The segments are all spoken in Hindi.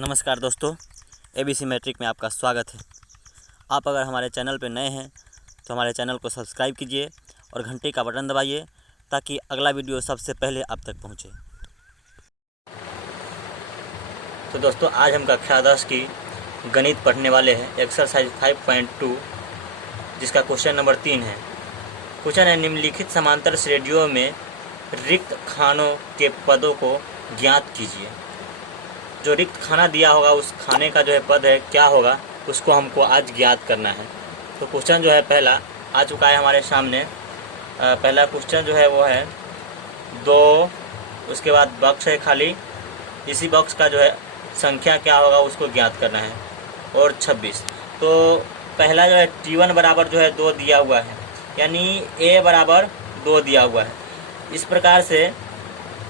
नमस्कार दोस्तों, ABC मैट्रिक में आपका स्वागत है। आप अगर हमारे चैनल पर नए हैं तो हमारे चैनल को सब्सक्राइब कीजिए और घंटे का बटन दबाइए ताकि अगला वीडियो सबसे पहले आप तक पहुंचे। तो दोस्तों, आज हम कक्षा 10 की गणित पढ़ने वाले हैं, एक्सरसाइज 5.2, जिसका क्वेश्चन नंबर 3 है। क्वेश्चन है, निम्नलिखित समांतर श्रेणियों में रिक्त खानों के पदों को ज्ञात कीजिए। जो रिक्त खाना दिया होगा उस खाने का जो है पद है क्या होगा, उसको हमको आज ज्ञात करना है। तो क्वेश्चन जो है पहला आ चुका है हमारे सामने। पहला क्वेश्चन जो है वो है 2, उसके बाद बॉक्स है खाली, इसी बॉक्स का जो है संख्या क्या होगा उसको ज्ञात करना है, और 26। तो पहला जो है T1 बराबर जो है 2 दिया हुआ है, यानी A बराबर 2 दिया हुआ है। इस प्रकार से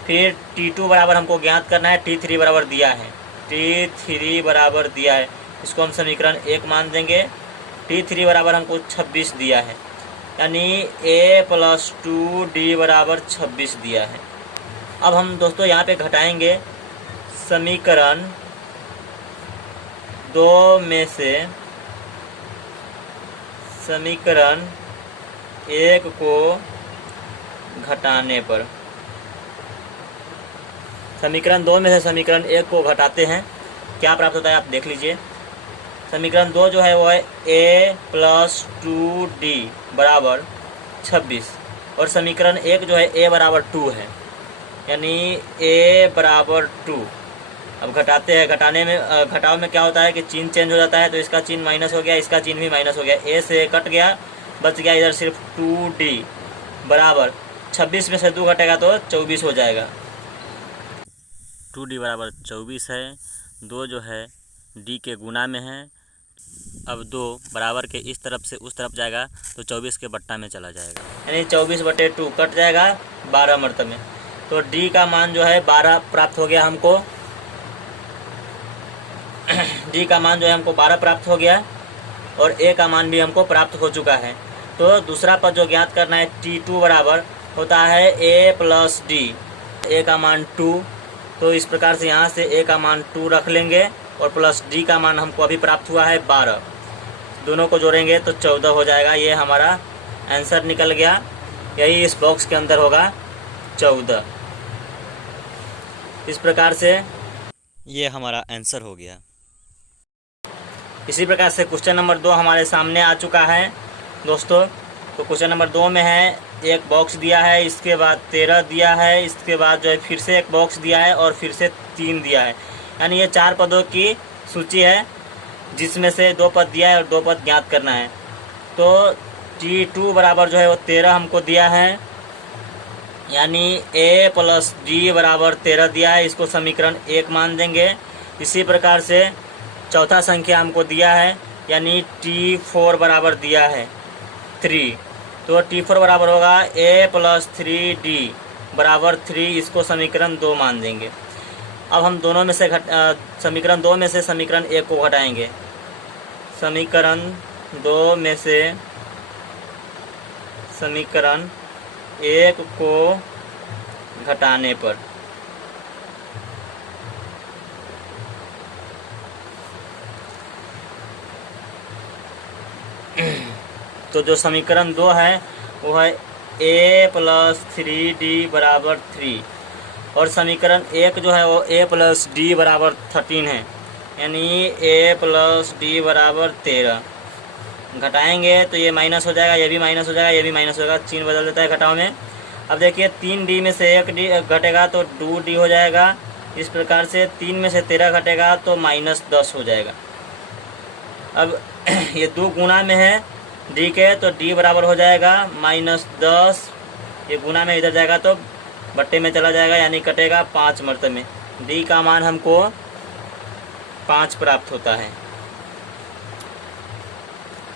फिर T2 बराबर हमको ज्ञात करना है, T3 बराबर दिया है, T3 बराबर दिया है, इसको हम समीकरण 1 मान देंगे। T3 बराबर हमको 26 दिया है, यानी A + 2D बराबर 26 दिया है। अब हम दोस्तों यहाँ पे घटाएंगे समीकरण 2 में से समीकरण 1 को घटाने पर। समीकरण 2 में से समीकरण 1 को घटाते हैं, क्या प्राप्त होता है आप देख लीजिए। समीकरण 2 जो है वो है A + 2D बराबर 26, और समीकरण 1 जो है A बराबर 2 है, यानी A बराबर 2। अब घटाते हैं, घटाव में क्या होता है कि चिन्ह चेंज हो जाता है, तो इसका चिन्ह माइनस हो गया, इसका चिन्ह भी माइनस हो गया, A से कट गया, बच गया इधर सिर्फ 2D बराबर 26 में से 2 घटेगा तो 24 हो जाएगा। 2D बराबर 24 है, 2 जो है D के गुना में है। अब 2 बराबर के इस तरफ से उस तरफ जाएगा तो 24 के बट्टा में चला जाएगा, यानी 24/2 कट जाएगा 12 मरतबे। तो D का मान जो है 12 प्राप्त हो गया हमको। D का मान जो है हमको 12 प्राप्त हो गया, और A का मान भी हमको प्राप्त हो चुका है। तो दूसरा पद जो ज्ञात करना है T2 बराबर होता है A + D, A का मान 2। तो इस प्रकार से यहाँ से A का मान 2 रख लेंगे, और प्लस D का मान हमको अभी प्राप्त हुआ है 12। दोनों को जोड़ेंगे तो 14 हो जाएगा। ये हमारा आंसर निकल गया, यही इस बॉक्स के अंदर होगा 14। इस प्रकार से ये हमारा आंसर हो गया। इसी प्रकार से क्वेश्चन नंबर 2 हमारे सामने आ चुका है दोस्तों। तो क्वेश्चन नंबर 2 में है एक बॉक्स दिया है, इसके बाद 13 दिया है, इसके बाद जो है फिर से एक बॉक्स दिया है, और फिर से 3 दिया है, यानी ये 4 पदों की सूची है, जिसमें से 2 पद दिया है और 2 पद ज्ञात करना है। तो T2 बराबर जो है वो 13 हमको दिया है, यानी A + D बराबर 13 दिया है, इसको समीकरण 1 मान देंगे। इसी प्रकार से चौथा संख्या हमको दिया है, यानी T4 बराबर दिया है 3, तो T4 बराबर होगा A + 3D बराबर 3, इसको समीकरण 2 मान देंगे। अब हम दोनों में से समीकरण 2 में से समीकरण 1 को घटाएंगे। समीकरण 2 में से समीकरण 1 को घटाने पर तो जो समीकरण 2 है वो है A + 3D बराबर 3, और समीकरण 1 जो है वो A + D बराबर 13 है, यानी A + D बराबर 13। घटाएंगे तो ये माइनस हो जाएगा, ये भी माइनस हो जाएगा, ये भी माइनस होगा, चिन्ह बदल देता है घटाव में। अब देखिए 3D में से 1D घटेगा तो 2D हो जाएगा। इस प्रकार से 3 में से 13 घटेगा तो -10 हो जाएगा। अब ये 2 गुना में है D के, तो D बराबर हो जाएगा -10, ये गुना में इधर जाएगा तो बट्टे में चला जाएगा, यानी कटेगा 5 मरतबे। D का मान हमको 5 प्राप्त होता है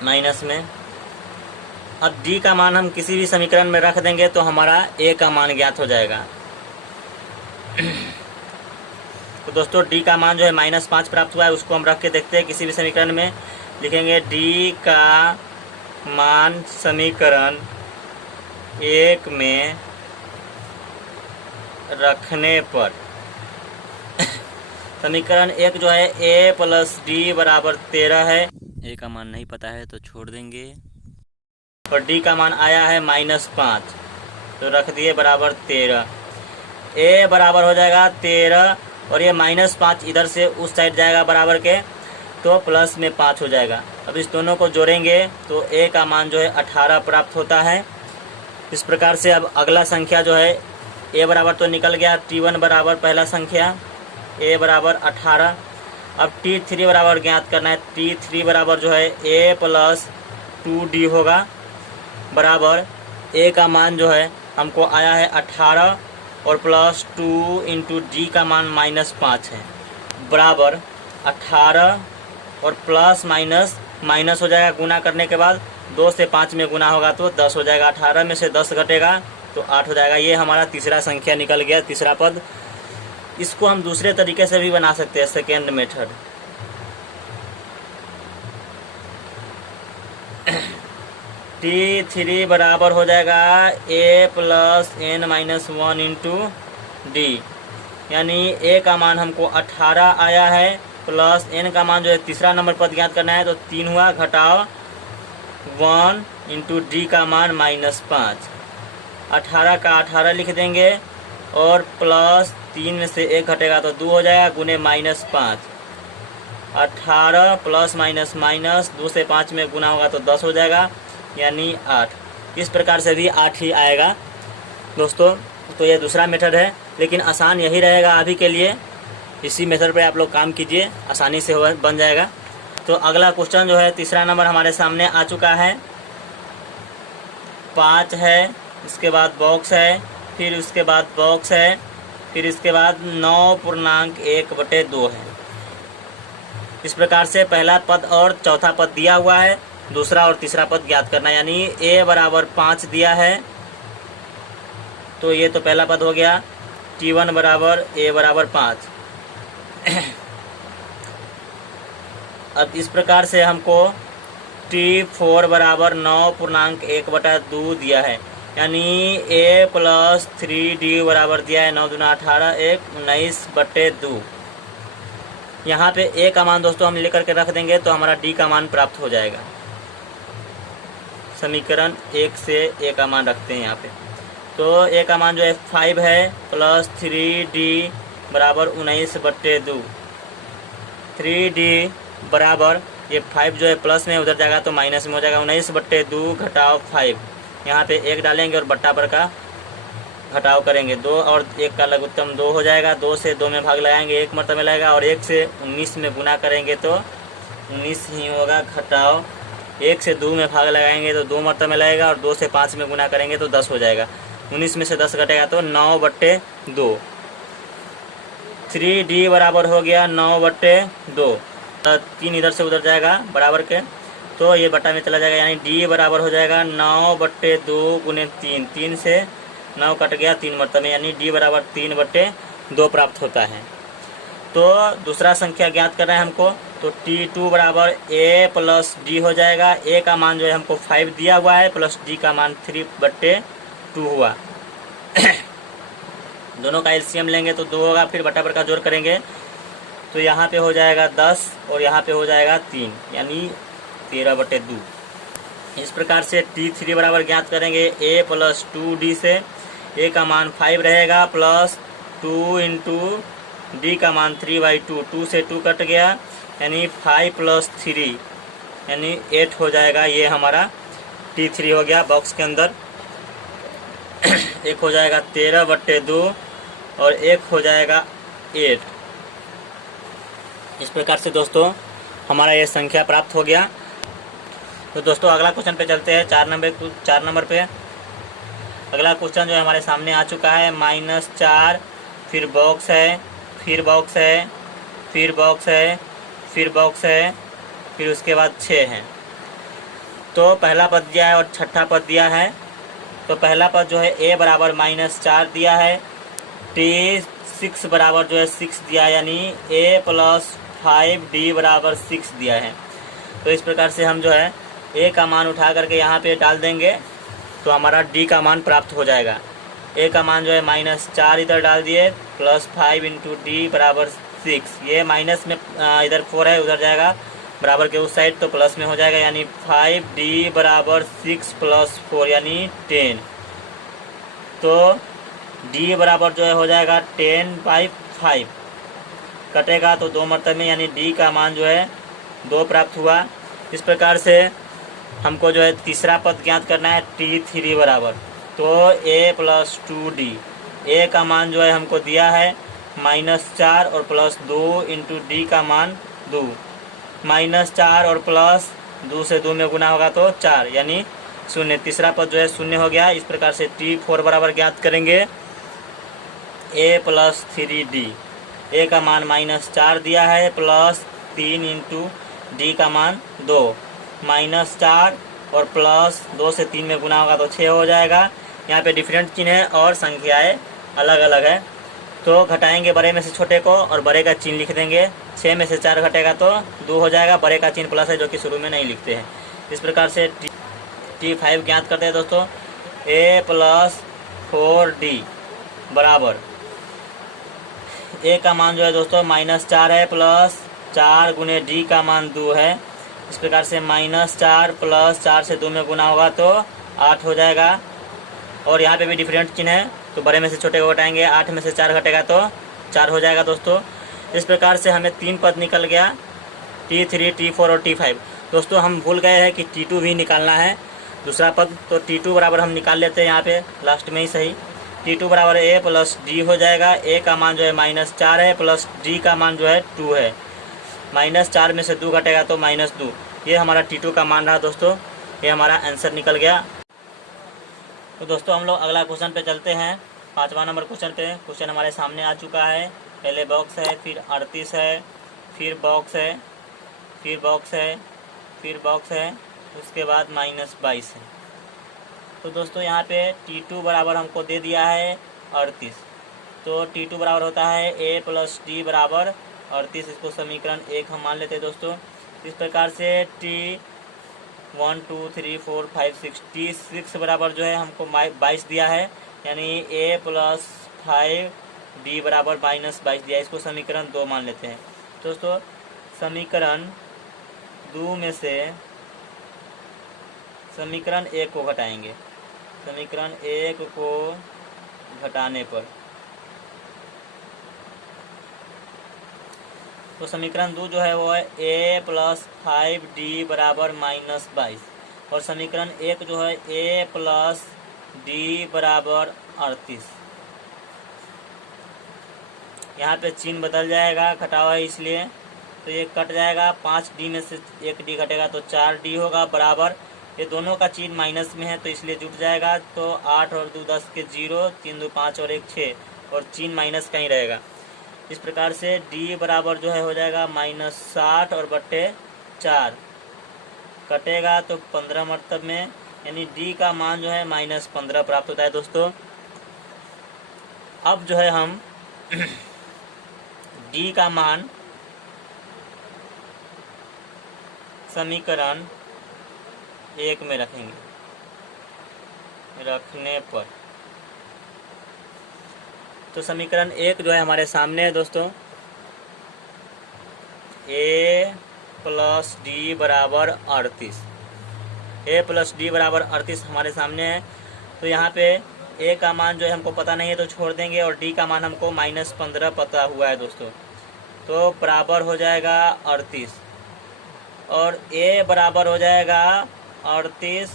माइनस में। अब D का मान हम किसी भी समीकरण में रख देंगे तो हमारा A का मान ज्ञात हो जाएगा। तो दोस्तों D का मान जो है -5 प्राप्त हुआ है, उसको हम रख के देखते हैं किसी भी समीकरण में। लिखेंगे D का मान समीकरण 1 में रखने पर समीकरण 1 जो है a प्लस डी बराबर 13 है। a का मान नहीं पता है तो छोड़ देंगे, और d का मान आया है -5, तो रख दिए बराबर 13। a बराबर हो जाएगा 13 और ये -5 इधर से उस साइड जाएगा बराबर के, तो प्लस में 5 हो जाएगा। अब इस दोनों को जोड़ेंगे तो a का मान जो है 18 प्राप्त होता है। इस प्रकार से अब अगला संख्या जो है a बराबर तो निकल गया, t1 बराबर पहला संख्या a बराबर 18। अब t3 बराबर ज्ञात करना है। t3 बराबर जो है a प्लस 2d होगा, बराबर a का मान जो है हमको आया है 18 और प्लस 2 इंटू डी का मान -5 है, बराबर 18 और प्लस माइनस हो जाएगा। गुना करने के बाद 2 से 5 में गुना होगा तो 10 हो जाएगा, 18 में से 10 घटेगा तो 8 हो जाएगा। ये हमारा तीसरा संख्या निकल गया, तीसरा पद। इसको हम दूसरे तरीके से भी बना सकते हैं, सेकेंड मेथड। t3 बराबर हो जाएगा a plus n-1 into D, यानी a का मान हमको 18 आया है, प्लस n का मान जो है तीसरा नंबर पद ज्ञात करना है, तो 3 हुआ, घटाओ 1 इंटू डी का मान -5। 18 का 18 लिख देंगे और प्लस 3 में से 1 घटेगा तो 2 हो जाएगा, गुने -5। 18 प्लस माइनस 2 से 5 में गुना होगा तो 10 हो जाएगा, यानी 8। इस प्रकार से भी 8 ही आएगा दोस्तों। तो ये दूसरा मेथड है, लेकिन आसान यही रहेगा अभी के लिए। इसी मेथड पे आप लोग काम कीजिए, आसानी से बन जाएगा। तो अगला क्वेश्चन जो है तीसरा नंबर हमारे सामने आ चुका है। 5 है, इसके बाद बॉक्स है, फिर उसके बाद बॉक्स है, फिर इसके बाद 9.1/2 है। इस प्रकार से पहला पद और चौथा पद दिया हुआ है, दूसरा और तीसरा पद ज्ञात करना, यानी a बराबर 5 दिया है, तो ये तो पहला पद हो गया। t1 बराबर a बराबर 5। अब इस प्रकार से हमको t4 बराबर 9.1/2 दिया है, यानी a प्लस 3d बराबर दिया है 9 दूना 18, 19/2। यहाँ पे a का मान दोस्तों हम लेकर के रख देंगे तो हमारा d का मान प्राप्त हो जाएगा। समीकरण 1 से a का मान रखते हैं यहाँ पे, तो a का मान जो है 5 है, प्लस 3d बराबर 19/2। 3d बराबर ये 5 जो है प्लस में उधर जाएगा तो माइनस में हो जाएगा, 19/2 घटाओ 5। यहाँ पे 1 डालेंगे और बट्टा पर का घटाव करेंगे, 2 और 1 का लघुत्तम 2 हो जाएगा। 2 से 2 में भाग लगाएंगे 1 मरतबा लगेगा, और 1 से 19 में गुना करेंगे तो 19 ही होगा, घटाओ 1 से 2 में भाग लगाएंगे तो 2 मरतबा लगेगा, और 2 से 5 में गुना करेंगे तो 10 हो जाएगा। 19 में से 10 घटेगा तो 9/2। 3d बराबर हो गया 9/2। 3 इधर से उधर जाएगा बराबर के, तो ये बटा में चला जाएगा, यानी d बराबर हो जाएगा 9/2 गुने 3। 3 से 9 कट गया 3 मरतबे, यानी d बराबर 3/2 प्राप्त होता है। तो दूसरा संख्या ज्ञात करना है हमको, तो t2 बराबर a प्लस d हो जाएगा। a का मान जो है हमको 5 दिया हुआ है, प्लस d का मान 3/2 हुआ। दोनों का एलसीएम लेंगे तो 2 होगा, फिर बटा पर का जोड़ करेंगे तो यहाँ पे हो जाएगा 10 और यहाँ पे हो जाएगा 3, यानी 13/2। इस प्रकार से t3 बराबर ज्ञात करेंगे a प्लस 2d से। a का मान 5 रहेगा, प्लस 2 इंटू d का मान 3/2। 2 से 2 कट गया, यानी 5 प्लस 3 यानी 8 हो जाएगा। ये हमारा t3 हो गया बॉक्स के अंदर। एक हो जाएगा 13/2 और एक हो जाएगा 8। इस प्रकार से दोस्तों हमारा ये संख्या प्राप्त हो गया। तो दोस्तों अगला क्वेश्चन पे चलते हैं, 4 नंबर पे। अगला क्वेश्चन जो है हमारे सामने आ चुका है, -4, फिर बॉक्स है, फिर बॉक्स है, फिर बॉक्स है, फिर बॉक्स है, फिर उसके बाद 6 है। तो पहला पद दिया है और छठा पद दिया है। तो पहला पद जो है a बराबर -4 दिया है, t6 बराबर जो है 6 दिया है, यानी a प्लस 5d बराबर 6 दिया है। तो इस प्रकार से हम जो है a का मान उठा करके यहाँ पे डाल देंगे तो हमारा d का मान प्राप्त हो जाएगा। a का मान जो है -4 इधर डाल दिए, प्लस 5 इंटू d बराबर 6, ये माइनस में इधर 4 है उधर जाएगा बराबर के उस साइड, तो प्लस में हो जाएगा, यानी 5d बराबर 6 + 4 यानी 10। तो d बराबर जो है हो जाएगा 10/5, कटेगा तो 2 मरतबे में, यानी d का मान जो है 2 प्राप्त हुआ। इस प्रकार से हमको जो है तीसरा पद ज्ञात करना है t3 बराबर, तो a + 2d, a का मान जो है हमको दिया है -4 और +2 इंटू d का मान 2, -4 और +2 से 2 में गुना होगा तो 4 यानी 0। तीसरा पद जो है 0 हो गया। इस प्रकार से t4 बराबर ज्ञात करेंगे a + 3d, a का मान -4 दिया है +3 इंटू d का मान 2, -4 और +2 से 3 में गुना होगा तो 6 हो जाएगा। यहाँ पे डिफरेंट चिन्ह है और संख्याएं अलग अलग है, तो घटाएंगे बड़े में से छोटे को और बड़े का चिन्ह लिख देंगे। 6 में से 4 घटेगा तो 2 हो जाएगा, बड़े का चिन्ह प्लस है जो कि शुरू में नहीं लिखते हैं। इस प्रकार से t5 ज्ञात करते हैं दोस्तों। a + 4d बराबर, a का मान जो है दोस्तों -4 है +4 गुने d का मान 2 है। इस प्रकार से -4 + 4 से 2 में गुना होगा तो 8 हो जाएगा। और यहाँ पे भी डिफरेंट चिन्ह है, तो बड़े में से छोटे को घटाएंगे, 8 में से 4 घटेगा तो 4 हो जाएगा दोस्तों। इस प्रकार से हमें 3 पद निकल गया, t3, t4 और t5। दोस्तों हम भूल गए हैं कि t2 भी निकालना है, दूसरा पद, तो t2 बराबर हम निकाल लेते हैं यहाँ पे लास्ट में ही सही। t2 बराबर a + d हो जाएगा। a का मान जो है -4 है प्लस d का मान जो है 2 है, -4 में से 2 घटेगा तो -2। ये हमारा t2 का मान रहा दोस्तों, ये हमारा आंसर निकल गया। तो दोस्तों हम लोग अगला क्वेश्चन पे चलते हैं। 5वां नंबर क्वेश्चन पे। क्वेश्चन हमारे सामने आ चुका है। पहले बॉक्स है, फिर 38 है, फिर बॉक्स है, फिर बॉक्स है, फिर बॉक्स है, उसके बाद -22 है। तो दोस्तों यहाँ पे t2 बराबर हमको दे दिया है 38, तो t2 बराबर होता है a + d बराबर 38। इसको समीकरण 1 हम मान लेते हैं दोस्तों। इस प्रकार से t1 2 3 4 5 6, t6 बराबर जो है हमको 22 दिया है, यानी a + 5d बराबर -22 दिया है। इसको समीकरण 2 मान लेते हैं दोस्तों। समीकरण 2 में से समीकरण 1 को घटाएंगे, समीकरण 1 को घटाने पर तो समीकरण 2 जो है वो है a + 5d बराबर -22, और समीकरण 1 जो है a + d बराबर 38। यहाँ पे चिन्ह बदल जाएगा, घटावा है इसलिए, तो ये कट जाएगा। 5d में से 1d घटेगा तो 4d होगा बराबर, ये दोनों का चिन्ह माइनस में है तो इसलिए जुट जाएगा। तो 8 और 2 10 के 0, 3 2 5 और 1 6, और चिन्ह माइनस का ही रहेगा। इस प्रकार से d बराबर जो है हो जाएगा -60 और बट्टे 4, कटेगा तो 15 मरतब में, यानी d का मान जो है -15 प्राप्त होता है दोस्तों। अब जो है हम d का मान समीकरण 1 में रखेंगे। रखने पर तो समीकरण 1 जो है हमारे सामने है दोस्तों, a + d बराबर 38, a + d बराबर 38 हमारे सामने है। तो यहाँ पे a का मान जो है हमको पता नहीं है तो छोड़ देंगे, और d का मान हमको -15 पता हुआ है दोस्तों, तो बराबर हो जाएगा 38, और a बराबर हो जाएगा 38,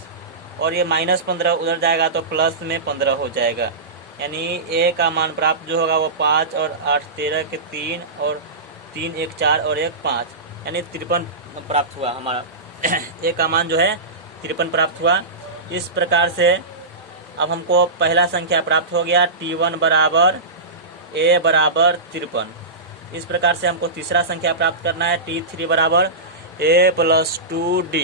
और ये -15 उधर जाएगा तो प्लस में 15 हो जाएगा, यानी a का मान प्राप्त जो होगा वो 5 और 8 13 के 3, और 3 1 4 और 1 5, यानी 53 प्राप्त हुआ हमारा। a का मान जो है 53 प्राप्त हुआ। इस प्रकार से अब हमको पहला संख्या प्राप्त हो गया, t1 बराबर a बराबर 53। इस प्रकार से हमको तीसरा संख्या प्राप्त करना है, t3 बराबर a + 2d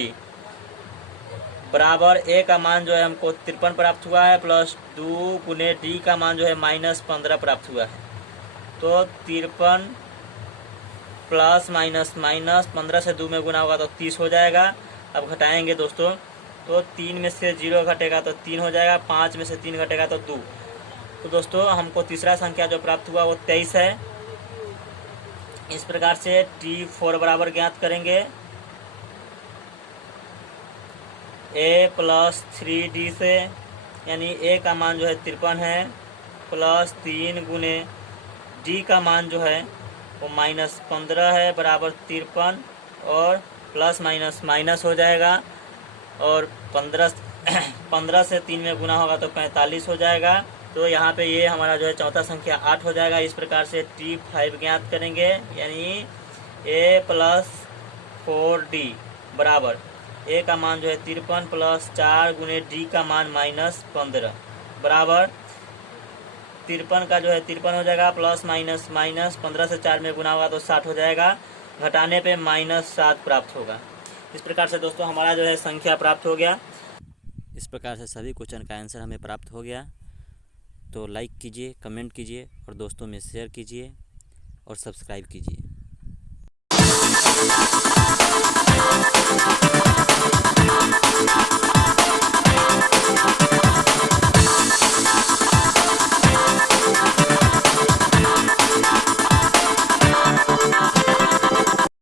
बराबर a का मान जो है हमको 53 प्राप्त हुआ है, प्लस 2 गुने d का मान जो है -15 प्राप्त हुआ है। तो 53 प्लस माइनस 15 से 2 में गुना होगा तो 30 हो जाएगा। अब घटाएंगे दोस्तों, तो 3 में से 0 घटेगा तो 3 हो जाएगा, 5 में से 3 घटेगा तो 2। तो दोस्तों हमको तीसरा संख्या जो प्राप्त हुआ वो 23 है। इस प्रकार से T4 बराबर ज्ञात करेंगे A प्लस 3D से, यानी A का मान जो है 53 है, प्लस 3 गुने D का मान जो है वो -15 है बराबर 53, और प्लस माइनस माइनस हो जाएगा, और 15 से 3 में गुना होगा तो 45 हो जाएगा। तो यहाँ पे ये हमारा जो है चौथा संख्या 8 हो जाएगा। इस प्रकार से T5 ज्ञात करेंगे, यानी A प्लस 4D बराबर A का मान जो है 53 प्लस 4 गुने D का मान -15 बराबर 53 का जो है 53 हो जाएगा, प्लस माइनस माइनस 15 से 4 में गुना होगा तो 60 हो जाएगा, घटाने पे -7 प्राप्त होगा। इस प्रकार से दोस्तों हमारा जो है संख्या प्राप्त हो गया। इस प्रकार से सभी क्वेश्चन का आंसर हमें प्राप्त हो गया। तो लाइक कीजिए, कमेंट कीजिए और दोस्तों में शेयर कीजिए और सब्सक्राइब कीजिए।